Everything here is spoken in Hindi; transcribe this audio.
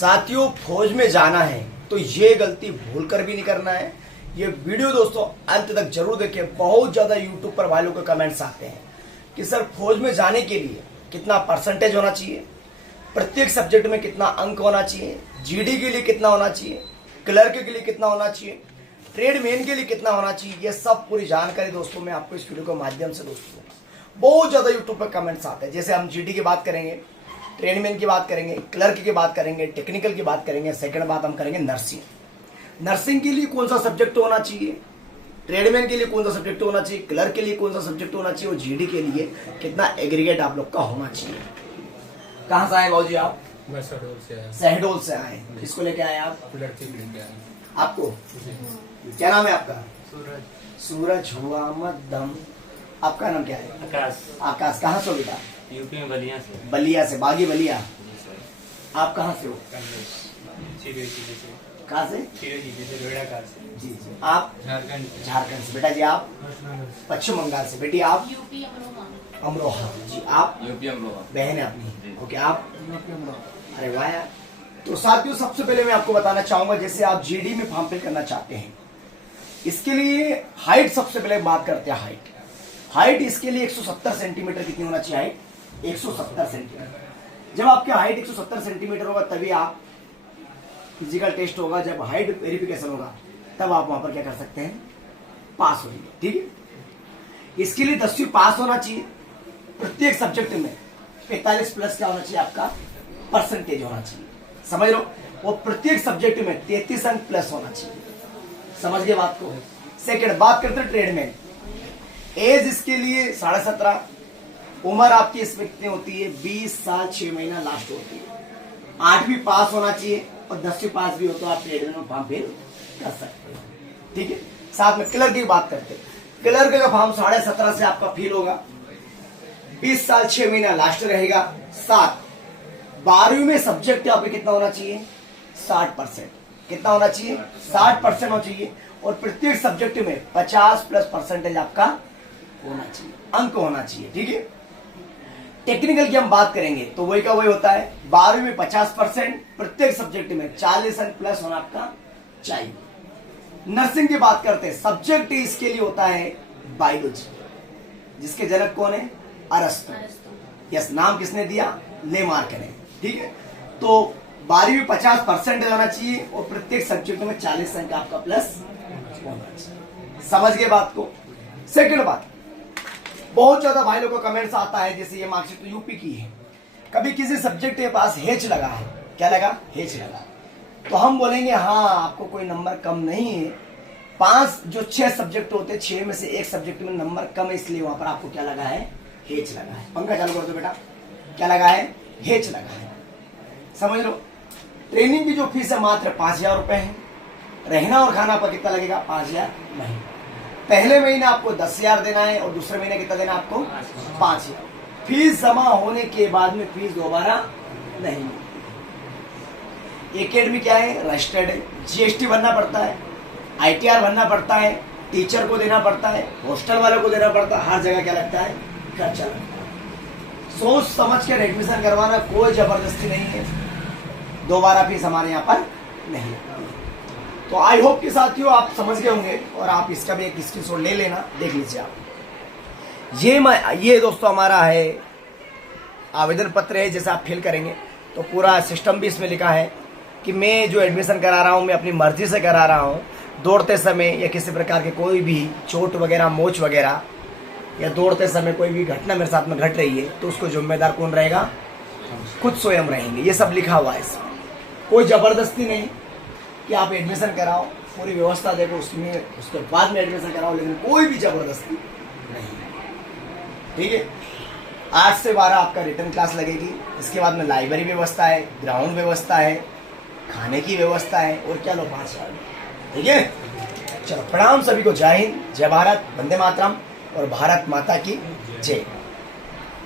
साथियों, फौज में जाना है तो ये गलती भूल कर भी नहीं करना है। ये वीडियो दोस्तों अंत तक जरूर देखें। बहुत ज्यादा यूट्यूब पर भाई लोगों के कमेंट्स आते हैं कि सर फौज में जाने के लिए कितना परसेंटेज होना चाहिए, प्रत्येक सब्जेक्ट में कितना अंक होना चाहिए, जीडी के लिए कितना होना चाहिए, क्लर्क के लिए कितना होना चाहिए, ट्रेडमैन के लिए कितना होना चाहिए। ये सब पूरी जानकारी दोस्तों मैं आपको इस वीडियो के माध्यम से दोस्तों बहुत ज्यादा यूट्यूब पर कमेंट्स आते हैं। जैसे हम जीडी की बात करेंगे, ट्रेडमैन की बात करेंगे, क्लर्क की बात करेंगे, टेक्निकल की बात करेंगे, सेकंड बात हम करेंगे नर्सिंग। नर्सिंग के लिए कौन सा सब्जेक्ट होना चाहिए, ट्रेडमैन के लिए कौन सा सब्जेक्ट होना चाहिए, क्लर्क के लिए कौन सा सब्जेक्ट होना चाहिए और जीडी के लिए कितना एग्रीगेट आप लोग का होना चाहिए। कहाँ से आए बाबू जी आप? शहडोल से आए। किसको लेके आए आप? आपको क्या नाम है आपका? सूरज हुआ मध्यम। आपका नाम क्या है? आकाश। आकाश। कहाँ से हो बेटा? यूपी में बलिया से। बलिया से, बागी बलिया। आप कहाँ से हो? कहाँ से? जी जी। आप? झारखंड। झारखंड से। बेटा जी आप? पश्चिम बंगाल से। बेटी आप? यूपी अमरोहा। अमरोहा। जी आप? यूपी अमरोहा। बहन है अपनी। ओके आप? अरे वाह यार। तो साथियों सबसे पहले मैं आपको बताना चाहूंगा, जैसे आप जीडी में फॉर्म फिल करना चाहते हैं, इसके लिए हाइट सबसे पहले बात करते हैं। हाइट इसके लिए 170 सेंटीमीटर कितनी होना चाहिए? Height 170 centimetre. जब आपकी हाइट 170 सेंटीमीटर होगा तभी आप फिजिकल टेस्ट होगा, जब हाइट वेरिफिकेशन होगा तब आप वहां पर क्या कर सकते हैं? पास हो जाएंगे। ठीक है। इसके लिए 10वीं पास होना चाहिए। प्रत्येक सब्जेक्ट में 45 प्लस क्या होना चाहिए? आपका परसेंटेज होना चाहिए। समझ लो, वो प्रत्येक सब्जेक्ट में 33 अंक प्लस होना चाहिए। समझ गए बात को? सेकेंड बात करते हैं ट्रेडमैन। एज इसके लिए 17.5। उम्र आपकी इसमें कितनी होती है? 20 साल 6 महीना लास्ट होती है। 8वीं पास होना चाहिए और 10वीं पास भी हो तो आप ट्रेडमैन में फॉर्म फिल कर सकते हैं। ठीक है। साथ में क्लर्क की बात करते हैं। क्लर्क का फॉर्म 17.5 से आपका फिल होगा। 20 साल 6 महीना लास्ट रहेगा। 7 12वीं में सब्जेक्ट आपके कितना होना चाहिए? 60%। कितना होना चाहिए? 60% होना चाहिए। और प्रत्येक सब्जेक्ट में 50 प्लस परसेंटेज आपका होना चाहिए, अंक होना चाहिए। ठीक है। टेक्निकल की हम बात करेंगे तो वही का वही होता है। 12वीं में 50%, प्रत्येक सब्जेक्ट में 40 अंक प्लस होना आपका चाहिए। नर्सिंग की बात करते हैं। सब्जेक्ट इसके लिए होता है बायोलॉजी, जिसके जनक कौन है? अरस्तु। यस, नाम किसने दिया? लेमार्क ने। ठीक है। तो 12वीं में 50% होना चाहिए और प्रत्येक सब्जेक्ट में 40 अंक आपका प्लस होना चाहिए। समझ गए बात को? सेकंड बात, बहुत ज्यादा भाई लोगों को कमेंट्स आता है, जैसे ये मार्कशीट तो यूपी की है, कभी किसी सब्जेक्ट के पास हेच लगा है। क्या लगा? हेच लगा। तो हम बोलेंगे हाँ आपको कोई नंबर कम नहीं है। 5 जो 6 सब्जेक्ट होते हैं, 6 में से एक सब्जेक्ट में नंबर कम है, इसलिए वहां पर आपको क्या लगा है? हेच लगा है। पंखा चालू कर दो बेटा। क्या लगा है? हेच लगा है। समझ लो। ट्रेनिंग की जो फीस है मात्र 5,000 रुपए है। रहना और खाना पर कितना लगेगा? 5,000 नहीं। पहले महीने आपको 10,000 देना है और दूसरे महीने कितना देना आपको? 5,000। फीस जमा होने के बाद में फीस दोबारा नहीं मिलती। एकेडमी क्या है? रजिस्टर्ड है। जीएसटी भरना पड़ता है, आईटीआर भरना पड़ता है, टीचर को देना पड़ता है, हॉस्टल वालों को देना पड़ता है। हर जगह क्या लगता है? खर्चा लगता है। सोच समझ कर एडमिशन करवाना, कोई जबरदस्ती नहीं है। दोबारा फीस हमारे यहाँ पर नहीं लगती। तो आई होप कि साथियों आप समझ गए होंगे और आप इसका भी एक स्क्रीनशॉट ले लेना, देख लीजिए आप। ये दोस्तों हमारा है आवेदन पत्र है। जैसे आप फिल करेंगे तो पूरा सिस्टम भी इसमें लिखा है कि मैं जो एडमिशन करा रहा हूँ मैं अपनी मर्जी से करा रहा हूँ। दौड़ते समय या किसी प्रकार के कोई भी चोट वगैरह, मोच वगैरह, या दौड़ते समय कोई भी घटना मेरे साथ में घट रही है तो उसको जिम्मेदार कौन रहेगा? खुद स्वयं रहेंगे। ये सब लिखा हुआ है इसमें। कोई जबरदस्ती नहीं कि आप एडमिशन कराओ, पूरी व्यवस्था देखो उसमें, उसके बाद में एडमिशन कराओ, लेकिन कोई भी जबरदस्ती नहीं। ठीक है। 8 से 12 आपका रिटर्न क्लास लगेगी। इसके बाद में लाइब्रेरी व्यवस्था है, ग्राउंड व्यवस्था है, खाने की व्यवस्था है और क्या लो 5,000। ठीक है। चलो प्रणाम सभी को। जय हिंद, जय भारत, वंदे मातरम और भारत माता की जय।